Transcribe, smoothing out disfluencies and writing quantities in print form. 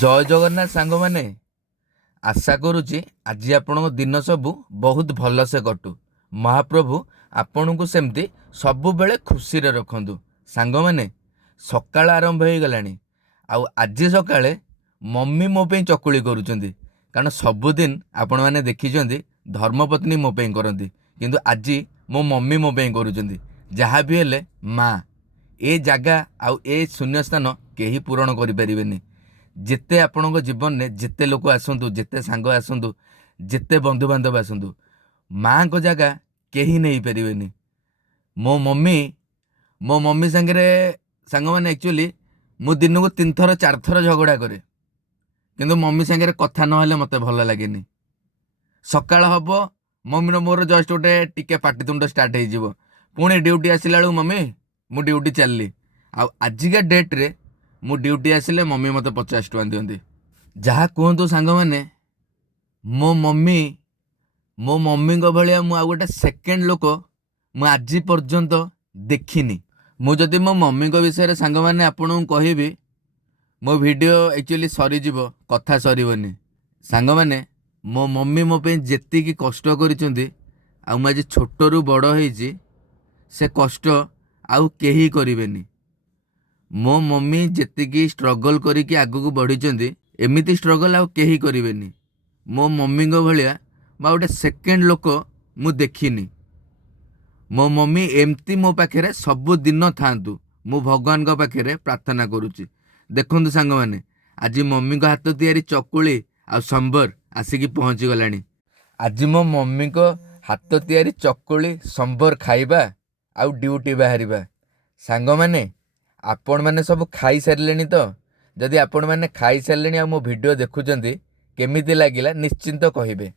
जय जगन्नाथ सांग मैंने आशा करुच्ची आज आपण दिन सबू बहुत भल से कटू। महाप्रभु आपण को सेमती सबु बेले खुशी रे रखंतु। सांग मैंने सकाळ आरंभ हो गलानी आउ आज सकाळे मम्मी मो पे चकुली करूचंदी कारण सबुदिन आपण मैंने देखिचंदी धर्मपत्नी मो पे करंती किंतु आज मो मम्मी मो पे करूचंदी। जहाँ भी हेले माँ ए जगह आउ ए शून्यस्थान केही पूरण करि परिबेनी। जिते आपण जीवन में जिते लोक आसतु जिते सांग आसतु जिते बंधु बांधव आसतु माँ को जगह केही नहीं पारे। मो मम्मी सांगे सांग मैंने एक्चुअली मु दिन को 3 थर 4 थर झगड़ा करे किंतु मम्मी सांगे कथा ना मत भल लगे। सकाळ हम मम्मी मोर जस्ट गोटे टिके पाटितुंड स्टार्ट हो पुणी ड्यूटी आसला बेलू मम्मी मु ड्यूटी चलली। आजिका डेट रे मु ड्यूटी आसिले मम्मी मत 50 टका दियंती। जहाँ कहतु सांग मैंने मो मम्मी भाया मु गोटे सेकेंड लोक मु आज पर्यंत देखिनी। मु जदि मो मम्मी विषय सांग मैंने आपन कहबी मो वीडियो एक्चुअली सरीजीव कथा सरबनी। सांग मैंने मो मम्मी मो पे जेतिकी कष्ट करिसेंती आ मु आज छोटरू बड़ होईची से कष्ट आउ केही करिवेनी। मो मम्मी जेतिकी स्ट्रगल करिकी आगु बढ़ी एमिति स्ट्रगल आउ केही करिवेनी। मो मम्मी भाया गोटे सेकेंड लोक मु देखिनी। मो मम्मी एमती मो पाखे सबु दिन थांतु मु भगवान का पाखे प्रार्थना करुच्ची। देखंतु सांग मैंने आज मम्मी को हाथ तैयारी चकुली आ संबर आसिकी पहुँची गलानी। आज मो मम्मी को हाथ तैयारी चकुली संबर खाइबा आउ ड्यूटी बाहरिबा। सांग मैंने आपण मैंने सब खाई सारे तो जदि आपण मैंने खाई सारे आ मो वीडियो देखुचंती केमिति लागिला निश्चिंत कहिबे।